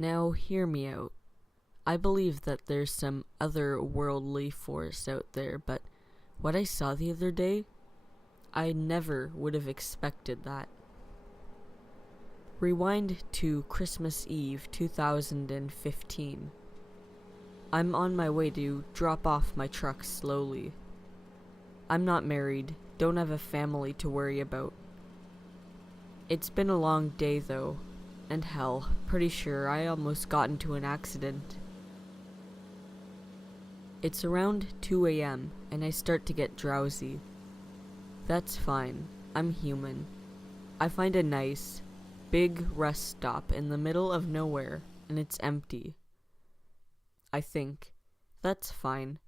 Now, hear me out. I believe that there's some otherworldly force out there, but what I saw the other day, I never would have expected that. Rewind to Christmas Eve 2015. I'm on my way to drop off my truck slowly. I'm not married, don't have a family to worry about. It's been a long day though, and hell, pretty sure I almost got into an accident. It's around 2 a.m. and I start to get drowsy. That's fine, I'm human. I find a nice, big rest stop in the middle of nowhere and it's empty. I think, that's fine,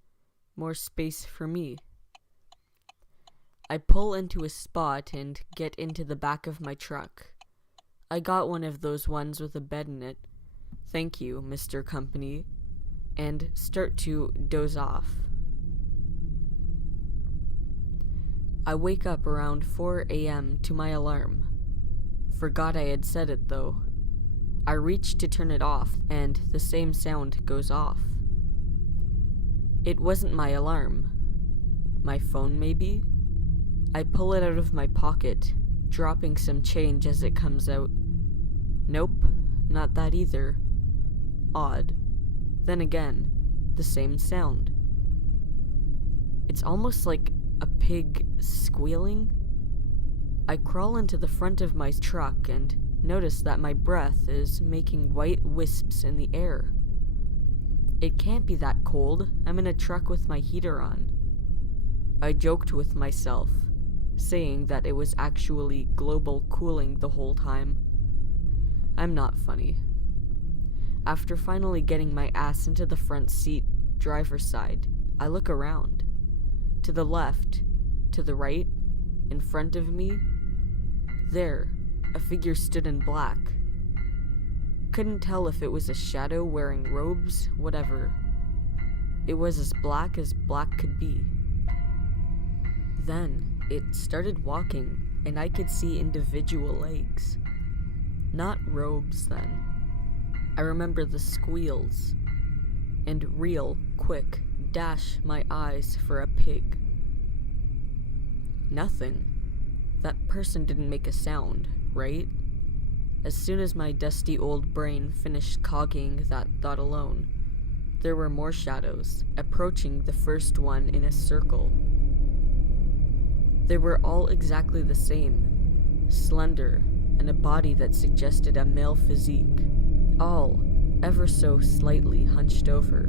more space for me. I pull into a spot and get into the back of my truck. I got one of those ones with a bed in it. Thank you, Mr. Company. And start to doze off. I wake up around 4 a.m. to my alarm. Forgot I had set it though. I reach to turn it off and the same sound goes off. It wasn't my alarm. My phone maybe? I pull it out of my pocket, dropping some change as it comes out. Nope, not that either. Odd. Then again, the same sound. It's almost like a pig squealing. I crawl into the front of my truck and notice that my breath is making white wisps in the air. It can't be that cold. I'm in a truck with my heater on. I joked with myself, saying that it was actually global cooling the whole time. I'm not funny. After finally getting my ass into the front seat, driver's side, I look around. To the left, to the right, in front of me. There, a figure stood in black. Couldn't tell if it was a shadow wearing robes, whatever. It was as black could be. Then, it started walking, and I could see individual legs. Not robes, then. I remember the squeals, and real, quick, dash my eyes for a pig. Nothing. That person didn't make a sound, right? As soon as my dusty old brain finished cogging that thought alone, there were more shadows, approaching the first one in a circle. They were all exactly the same, slender, and a body that suggested a male physique, all ever so slightly hunched over.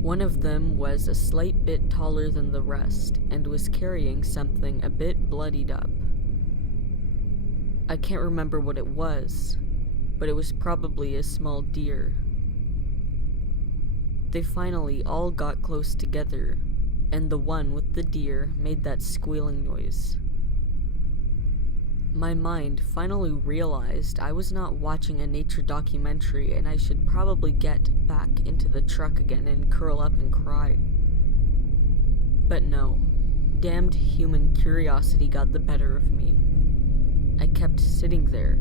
One of them was a slight bit taller than the rest, and was carrying something a bit bloodied up. I can't remember what it was, but it was probably a small deer. They finally all got close together, and the one with the deer made that squealing noise. My mind finally realized I was not watching a nature documentary and I should probably get back into the truck again and curl up and cry. But no, damned human curiosity got the better of me. I kept sitting there,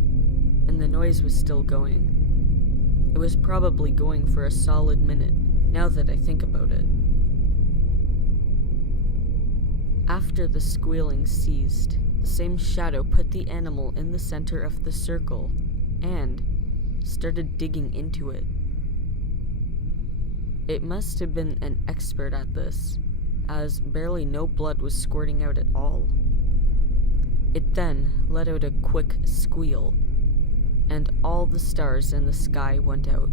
and the noise was still going. It was probably going for a solid minute, now that I think about it. After the squealing ceased, the same shadow put the animal in the center of the circle and started digging into it. It must have been an expert at this, as barely no blood was squirting out at all. It then let out a quick squeal, and all the stars in the sky went out.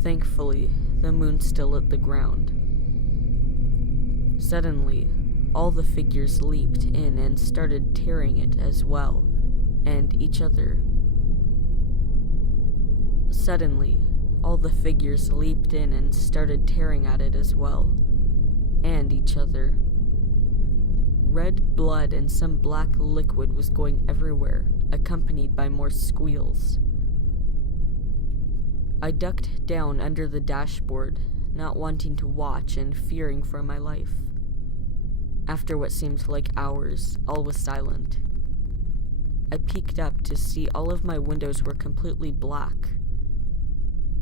Thankfully, the moon still lit the ground. Suddenly, all the figures leaped in and started tearing it as well, and each other. Suddenly, all the figures leaped in and started tearing at it as well, and each other. Red blood and some black liquid was going everywhere, accompanied by more squeals. I ducked down under the dashboard, not wanting to watch and fearing for my life. After what seemed like hours, all was silent. I peeked up to see all of my windows were completely black.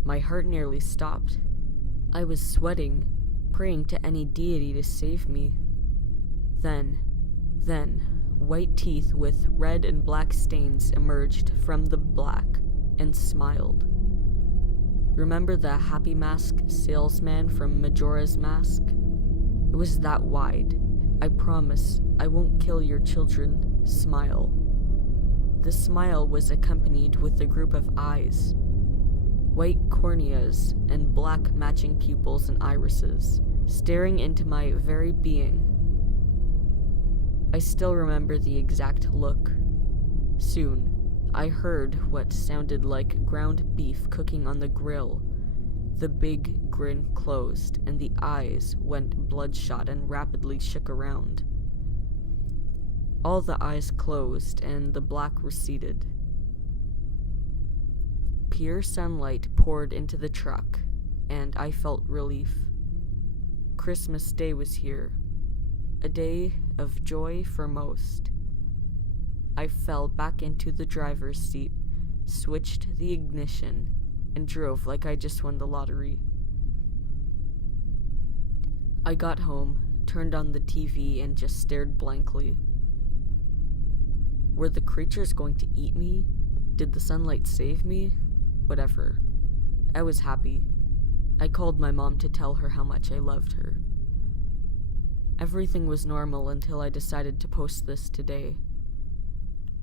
My heart nearly stopped. I was sweating, praying to any deity to save me. Then, white teeth with red and black stains emerged from the black and smiled. Remember the Happy Mask salesman from Majora's Mask? It was that wide. I promise I won't kill your children. Smile. The smile was accompanied with a group of eyes. White corneas and black matching pupils and irises, staring into my very being. I still remember the exact look. Soon, I heard what sounded like ground beef cooking on the grill. The big grin closed, and the eyes went bloodshot and rapidly shook around. All the eyes closed, and the black receded. Pure sunlight poured into the truck, and I felt relief. Christmas Day was here, a day of joy for most. I fell back into the driver's seat, switched the ignition, and drove like I just won the lottery. I got home, turned on the TV, and just stared blankly. Were the creatures going to eat me? Did the sunlight save me? Whatever. I was happy. I called my mom to tell her how much I loved her. Everything was normal until I decided to post this today.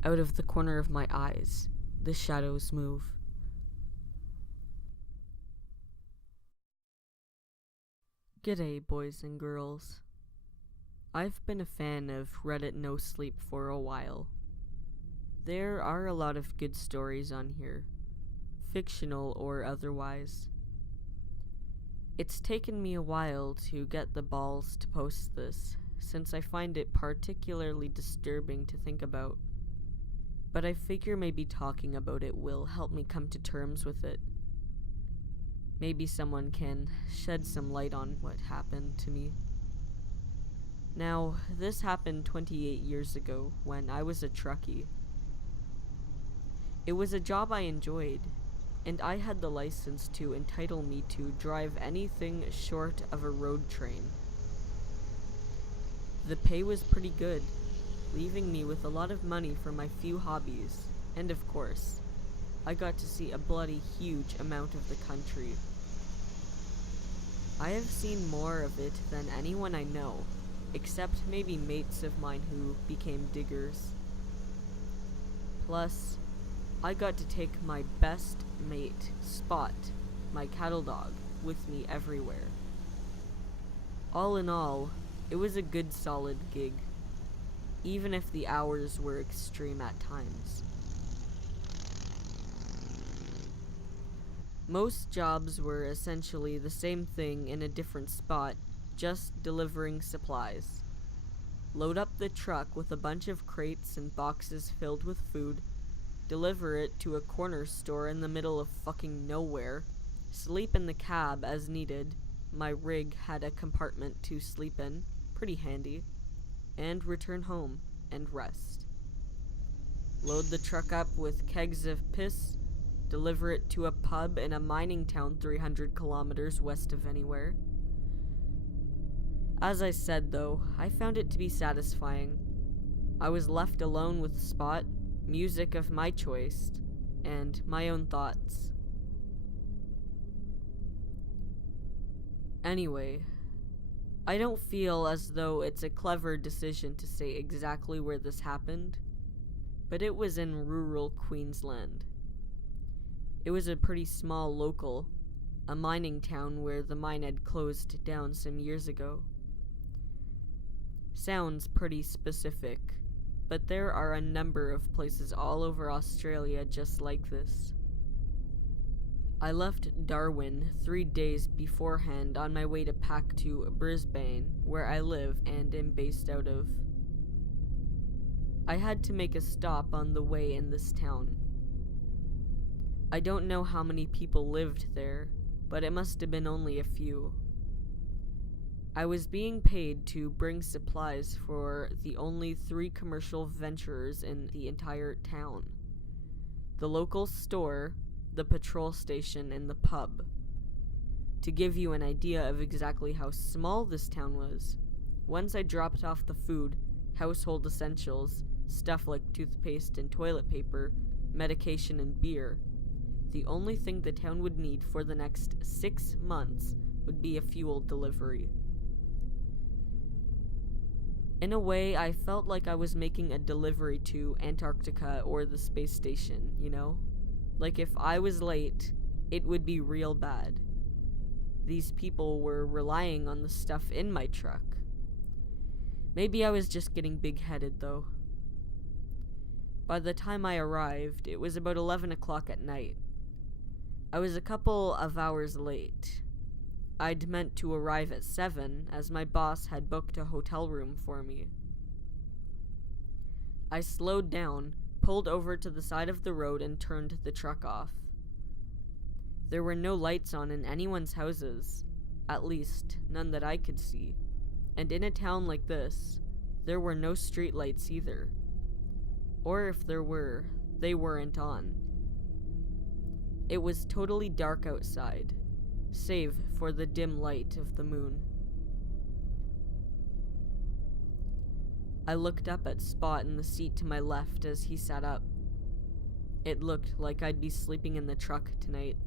Out of the corner of my eyes, the shadows move. G'day, boys and girls. I've been a fan of Reddit No Sleep for a while. There are a lot of good stories on here, fictional or otherwise. It's taken me a while to get the balls to post this, since I find it particularly disturbing to think about. But I figure maybe talking about it will help me come to terms with it. Maybe someone can shed some light on what happened to me. Now, this happened 28 years ago when I was a truckie. It was a job I enjoyed, and I had the license to entitle me to drive anything short of a road train. The pay was pretty good, leaving me with a lot of money for my few hobbies, and of course, I got to see a bloody huge amount of the country. I have seen more of it than anyone I know, except maybe mates of mine who became diggers. Plus, I got to take my best mate, Spot, my cattle dog, with me everywhere. All in all, it was a good solid gig, even if the hours were extreme at times. Most jobs were essentially the same thing in a different spot, just delivering supplies. Load up the truck with a bunch of crates and boxes filled with food, deliver it to a corner store in the middle of fucking nowhere, sleep in the cab as needed. My rig had a compartment to sleep in, pretty handy, and return home and rest. Load the truck up with kegs of piss, deliver it to a pub in a mining town 300 kilometers west of anywhere. As I said though, I found it to be satisfying. I was left alone with Spot, music of my choice, and my own thoughts. Anyway, I don't feel as though it's a clever decision to say exactly where this happened, but it was in rural Queensland. It was a pretty small local, a mining town where the mine had closed down some years ago. Sounds pretty specific, but there are a number of places all over Australia just like this. I left Darwin 3 days beforehand on my way to pack to Brisbane, where I live and am based out of. I had to make a stop on the way in this town. I don't know how many people lived there, but it must have been only a few. I was being paid to bring supplies for the only 3 commercial venturers in the entire town: the local store, the patrol station, and the pub. To give you an idea of exactly how small this town was, once I dropped off the food, household essentials, stuff like toothpaste and toilet paper, medication and beer, the only thing the town would need for the next 6 months would be a fuel delivery. In a way, I felt like I was making a delivery to Antarctica or the space station, you know? Like if I was late, it would be real bad. These people were relying on the stuff in my truck. Maybe I was just getting big-headed, though. By the time I arrived, it was about 11 o'clock at night. I was a couple of hours late. I'd meant to arrive at 7, as my boss had booked a hotel room for me. I slowed down, pulled over to the side of the road, and turned the truck off. There were no lights on in anyone's houses, at least none that I could see. And in a town like this, there were no streetlights either. Or if there were, they weren't on. It was totally dark outside, save for the dim light of the moon. I looked up at Spot in the seat to my left as he sat up. It looked like I'd be sleeping in the truck tonight.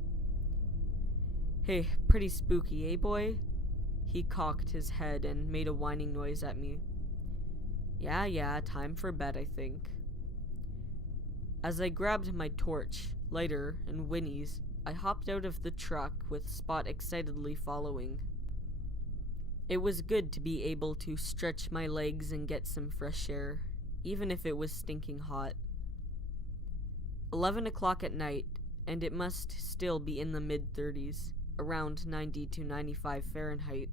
"Hey, pretty spooky, eh, boy?" He cocked his head and made a whining noise at me. Yeah, time for bed, I think." As I grabbed my torch, lighter, and Winnie's, I hopped out of the truck with Spot excitedly following. It was good to be able to stretch my legs and get some fresh air, even if it was stinking hot. 11 o'clock at night, and it must still be in the mid-30s, around 90 to 95 Fahrenheit,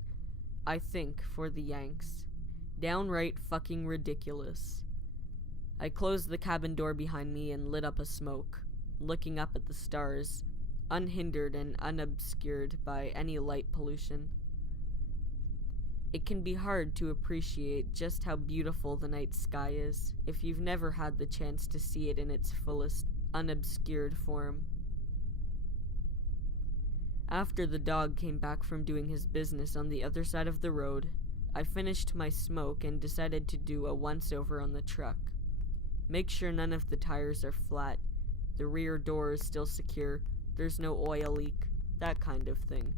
I think, for the Yanks. Downright fucking ridiculous. I closed the cabin door behind me and lit up a smoke, looking up at the stars, unhindered and unobscured by any light pollution. It can be hard to appreciate just how beautiful the night sky is if you've never had the chance to see it in its fullest, unobscured form. After the dog came back from doing his business on the other side of the road, I finished my smoke and decided to do a once-over on the truck. Make sure none of the tires are flat, the rear door is still secure, there's no oil leak, that kind of thing.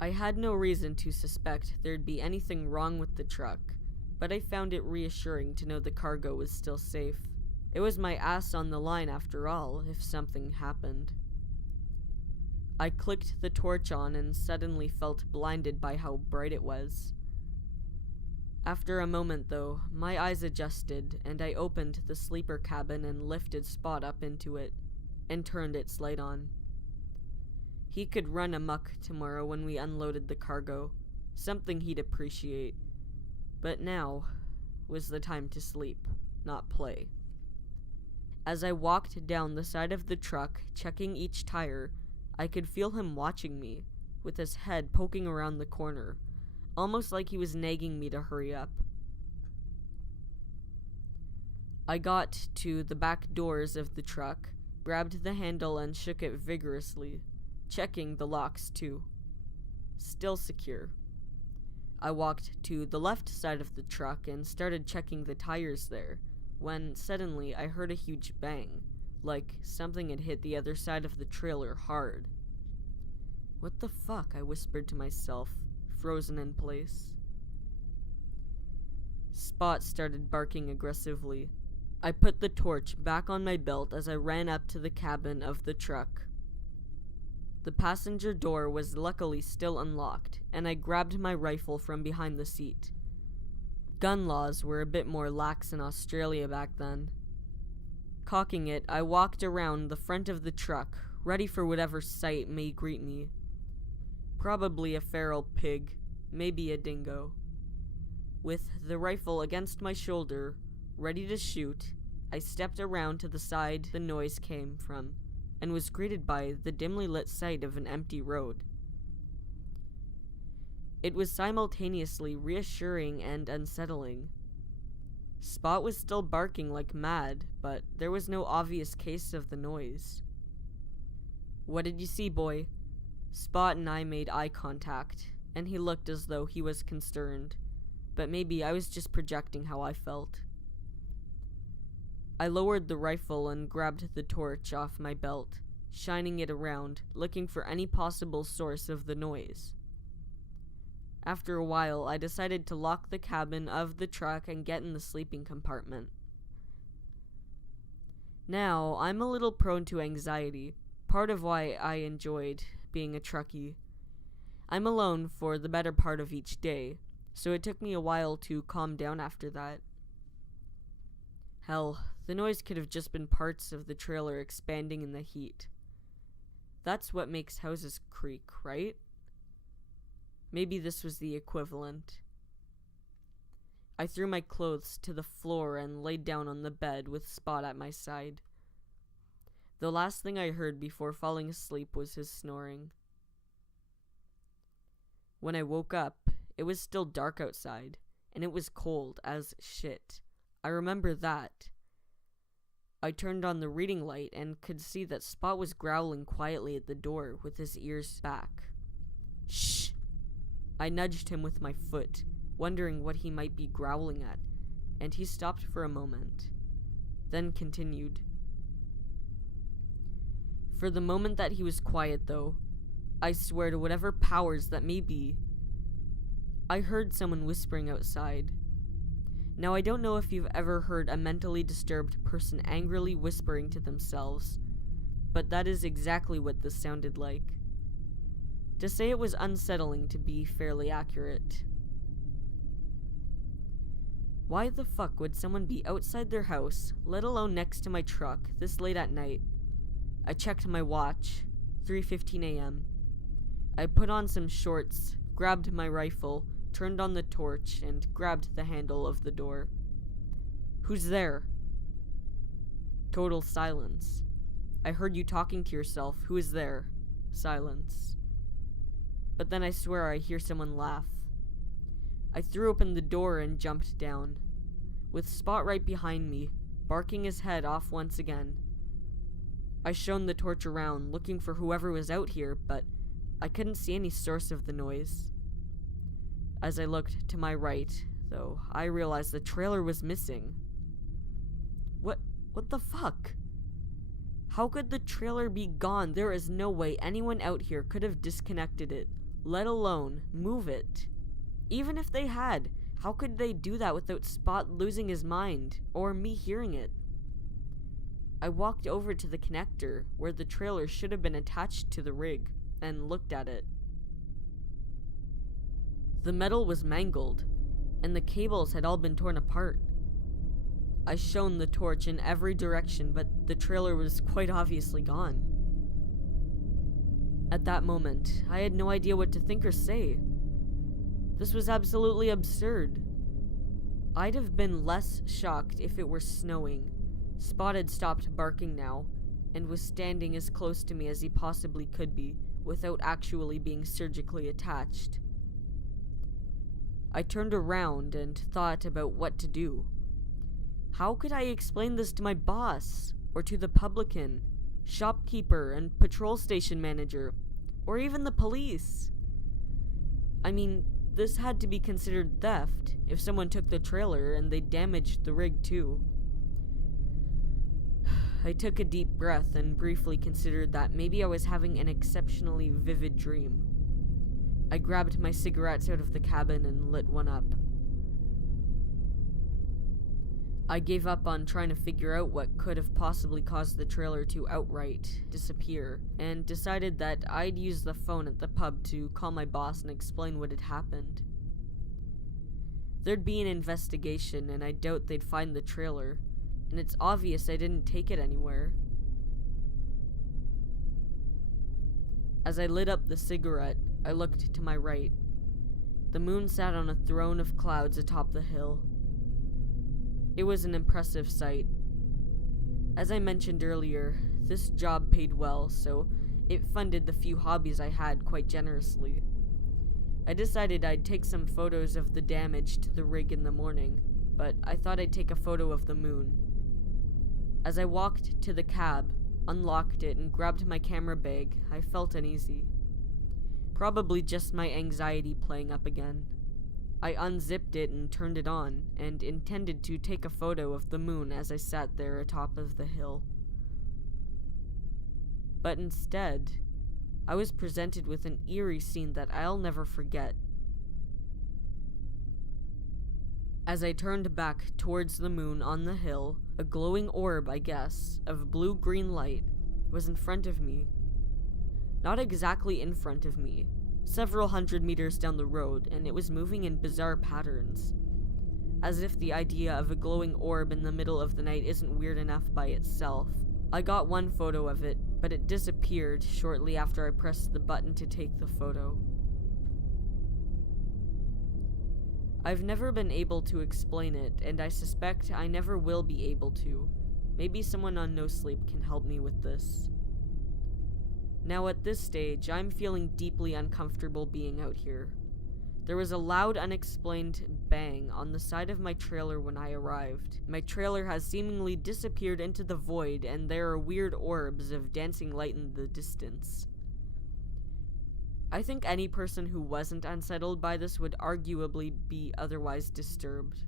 I had no reason to suspect there'd be anything wrong with the truck, but I found it reassuring to know the cargo was still safe. It was my ass on the line after all, if something happened. I clicked the torch on and suddenly felt blinded by how bright it was. After a moment, though, my eyes adjusted, and I opened the sleeper cabin and lifted Spot up into it, and turned its light on. He could run amok tomorrow when we unloaded the cargo, something he'd appreciate. But now was the time to sleep, not play. As I walked down the side of the truck, checking each tire, I could feel him watching me, with his head poking around the corner, almost like he was nagging me to hurry up. I got to the back doors of the truck, grabbed the handle and shook it vigorously, checking the locks too. Still secure. I walked to the left side of the truck and started checking the tires there, when suddenly I heard a huge bang, like something had hit the other side of the trailer hard. "What the fuck?" I whispered to myself, frozen in place. Spot started barking aggressively. I put the torch back on my belt as I ran up to the cabin of the truck. The passenger door was luckily still unlocked, and I grabbed my rifle from behind the seat. Gun laws were a bit more lax in Australia back then. Cocking it, I walked around the front of the truck, ready for whatever sight may greet me. Probably a feral pig, maybe a dingo. With the rifle against my shoulder, ready to shoot, I stepped around to the side the noise came from, and was greeted by the dimly lit sight of an empty road. It was simultaneously reassuring and unsettling. Spot was still barking like mad, but there was no obvious case of the noise. "What did you see, boy?" Spot and I made eye contact, and he looked as though he was concerned, but maybe I was just projecting how I felt. I lowered the rifle and grabbed the torch off my belt, shining it around, looking for any possible source of the noise. After a while, I decided to lock the cabin of the truck and get in the sleeping compartment. Now, I'm a little prone to anxiety, part of why I enjoyed being a truckie. I'm alone for the better part of each day, so it took me a while to calm down after that. Hell, the noise could have just been parts of the trailer expanding in the heat. That's what makes houses creak, right? Maybe this was the equivalent. I threw my clothes to the floor and laid down on the bed with Spot at my side. The last thing I heard before falling asleep was his snoring. When I woke up, it was still dark outside, and it was cold as shit. I remember that. I turned on the reading light and could see that Spot was growling quietly at the door with his ears back. "Shh!" I nudged him with my foot, wondering what he might be growling at, and he stopped for a moment, then continued. For the moment that he was quiet, though, I swear to whatever powers that may be, I heard someone whispering outside. Now, I don't know if you've ever heard a mentally disturbed person angrily whispering to themselves, but that is exactly what this sounded like. To say it was unsettling to be fairly accurate. Why the fuck would someone be outside their house, let alone next to my truck, this late at night? I checked my watch, 3:15 a.m. I put on some shorts, grabbed my rifle, turned on the torch, and grabbed the handle of the door. "Who's there?" Total silence. "I heard you talking to yourself. Who is there?" Silence. But then I swear I hear someone laugh. I threw open the door and jumped down, with Spot right behind me, barking his head off once again. I shone the torch around, looking for whoever was out here, but I couldn't see any source of the noise. As I looked to my right, though, I realized the trailer was missing. What the fuck? How could the trailer be gone? There is no way anyone out here could have disconnected it, let alone move it. Even if they had, how could they do that without Spot losing his mind, or me hearing it? I walked over to the connector, where the trailer should have been attached to the rig, and looked at it. The metal was mangled, and the cables had all been torn apart. I shone the torch in every direction, but the trailer was quite obviously gone. At that moment, I had no idea what to think or say. This was absolutely absurd. I'd have been less shocked if it were snowing. Spot had stopped barking now, and was standing as close to me as he possibly could be, without actually being surgically attached. I turned around and thought about what to do. How could I explain this to my boss, or to the publican, shopkeeper, and patrol station manager, or even the police? I mean, this had to be considered theft if someone took the trailer and they damaged the rig too. I took a deep breath and briefly considered that maybe I was having an exceptionally vivid dream. I grabbed my cigarettes out of the cabin and lit one up. I gave up on trying to figure out what could have possibly caused the trailer to outright disappear, and decided that I'd use the phone at the pub to call my boss and explain what had happened. There'd be an investigation, and I doubt they'd find the trailer, and it's obvious I didn't take it anywhere. As I lit up the cigarette, I looked to my right. The moon sat on a throne of clouds atop the hill. It was an impressive sight. As I mentioned earlier, this job paid well, so it funded the few hobbies I had quite generously. I decided I'd take some photos of the damage to the rig in the morning, but I thought I'd take a photo of the moon. As I walked to the cab, unlocked it, and grabbed my camera bag, I felt uneasy. Probably just my anxiety playing up again. I unzipped it and turned it on, and intended to take a photo of the moon as I sat there atop of the hill. But instead, I was presented with an eerie scene that I'll never forget. As I turned back towards the moon on the hill, a glowing orb, I guess, of blue-green light was in front of me. Not exactly in front of me, several hundred meters down the road, and it was moving in bizarre patterns. As if the idea of a glowing orb in the middle of the night isn't weird enough by itself. I got one photo of it, but it disappeared shortly after I pressed the button to take the photo. I've never been able to explain it, and I suspect I never will be able to. Maybe someone on No Sleep can help me with this. Now at this stage, I'm feeling deeply uncomfortable being out here. There was a loud, unexplained bang on the side of my trailer when I arrived. My trailer has seemingly disappeared into the void, and there are weird orbs of dancing light in the distance. I think any person who wasn't unsettled by this would arguably be otherwise disturbed.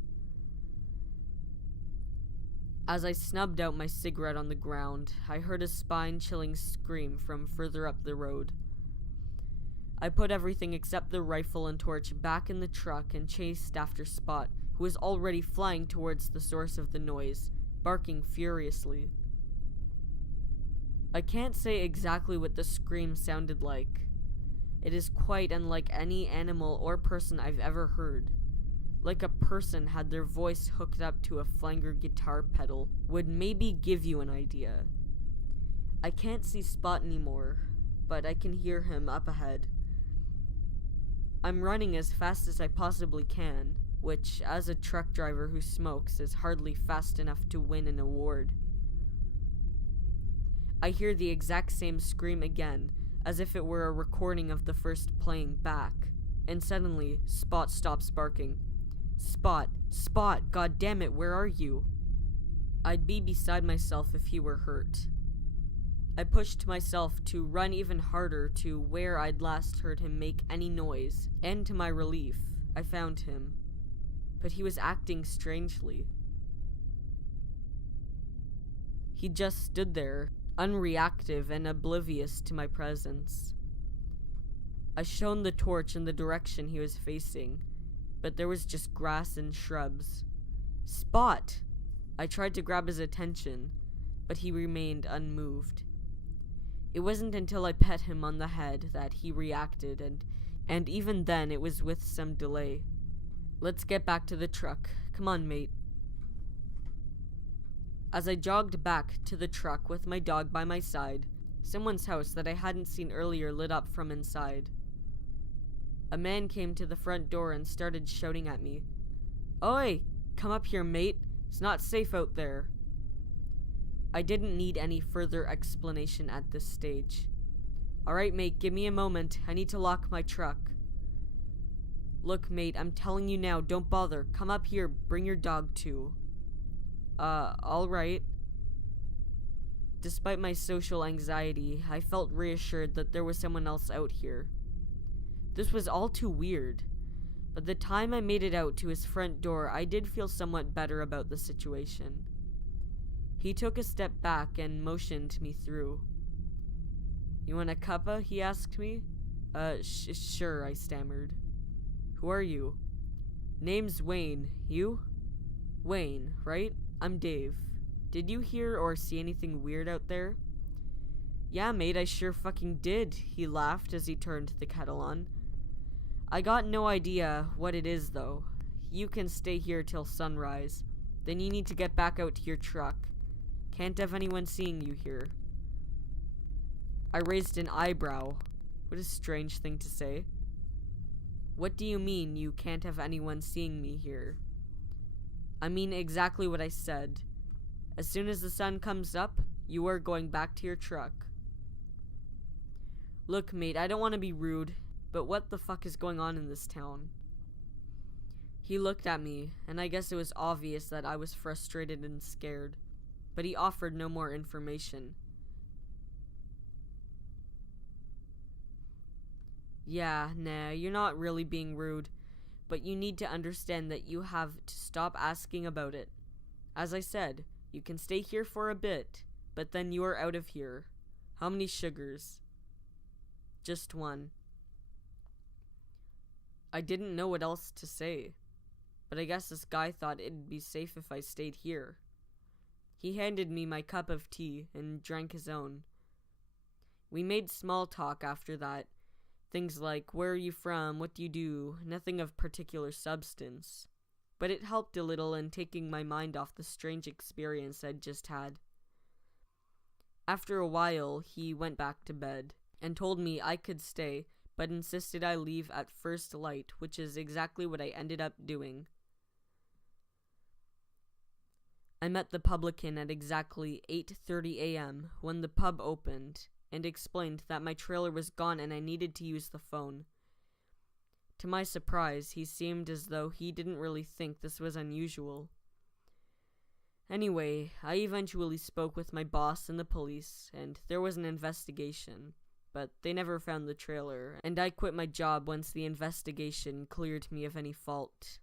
As I snubbed out my cigarette on the ground, I heard a spine-chilling scream from further up the road. I put everything except the rifle and torch back in the truck and chased after Spot, who was already flying towards the source of the noise, barking furiously. I can't say exactly what the scream sounded like. It is quite unlike any animal or person I've ever heard. Like a person had their voice hooked up to a flanger guitar pedal, would maybe give you an idea. I can't see Spot anymore, but I can hear him up ahead. I'm running as fast as I possibly can, which, as a truck driver who smokes, is hardly fast enough to win an award. I hear the exact same scream again, as if it were a recording of the first playing back, and suddenly, Spot stops barking. Spot, God damn it, where are you? I'd be beside myself if he were hurt. I pushed myself to run even harder to where I'd last heard him make any noise, and to my relief, I found him. But he was acting strangely. He just stood there, unreactive and oblivious to my presence. I shone the torch in the direction he was facing, but there was just grass and shrubs. Spot! I tried to grab his attention, but he remained unmoved. It wasn't until I pet him on the head that he reacted, and even then it was with some delay. Let's get back to the truck. Come on, mate. As I jogged back to the truck with my dog by my side, someone's house that I hadn't seen earlier lit up from inside. A man came to the front door and started shouting at me. "Oi, come up here, mate. It's not safe out there." I didn't need any further explanation at this stage. "Alright, mate, give me a moment. I need to lock my truck." "Look, mate, I'm telling you now, don't bother. Come up here, bring your dog too." Alright. Despite my social anxiety, I felt reassured that there was someone else out here. This was all too weird. But the time I made it out to his front door, I did feel somewhat better about the situation. He took a step back and motioned me through. "You want a cuppa?" he asked me. Sure, I stammered. "Who are you?" "Name's Wayne. You?" "Wayne, right? I'm Dave. Did you hear or see anything weird out there?" "Yeah, mate, I sure fucking did," he laughed as he turned the kettle on. "I got no idea what it is, though. You can stay here till sunrise. Then you need to get back out to your truck. Can't have anyone seeing you here." I raised an eyebrow. What a strange thing to say. "What do you mean, you can't have anyone seeing me here?" "I mean exactly what I said. As soon as the sun comes up, you are going back to your truck." "Look, mate, I don't want to be rude. But what the fuck is going on in this town? He looked at me, and I guess it was obvious that I was frustrated and scared, but he offered no more information. Yeah, nah, you're not really being rude, but you need to understand that you have to stop asking about it. As I said, you can stay here for a bit, but then you are out of here. How many sugars? Just one. I didn't know what else to say, but I guess this guy thought it'd be safe if I stayed here. He handed me my cup of tea and drank his own. We made small talk after that. Things like, where are you from, what do you do, nothing of particular substance. But it helped a little in taking my mind off the strange experience I'd just had. After a while, he went back to bed, and told me I could stay, but insisted I leave at first light, which is exactly what I ended up doing. I met the publican at exactly 8:30 a.m. when the pub opened, and explained that my trailer was gone and I needed to use the phone. To my surprise, he seemed as though he didn't really think this was unusual. Anyway, I eventually spoke with my boss and the police, and there was an investigation, but they never found the trailer, and I quit my job once the investigation cleared me of any fault.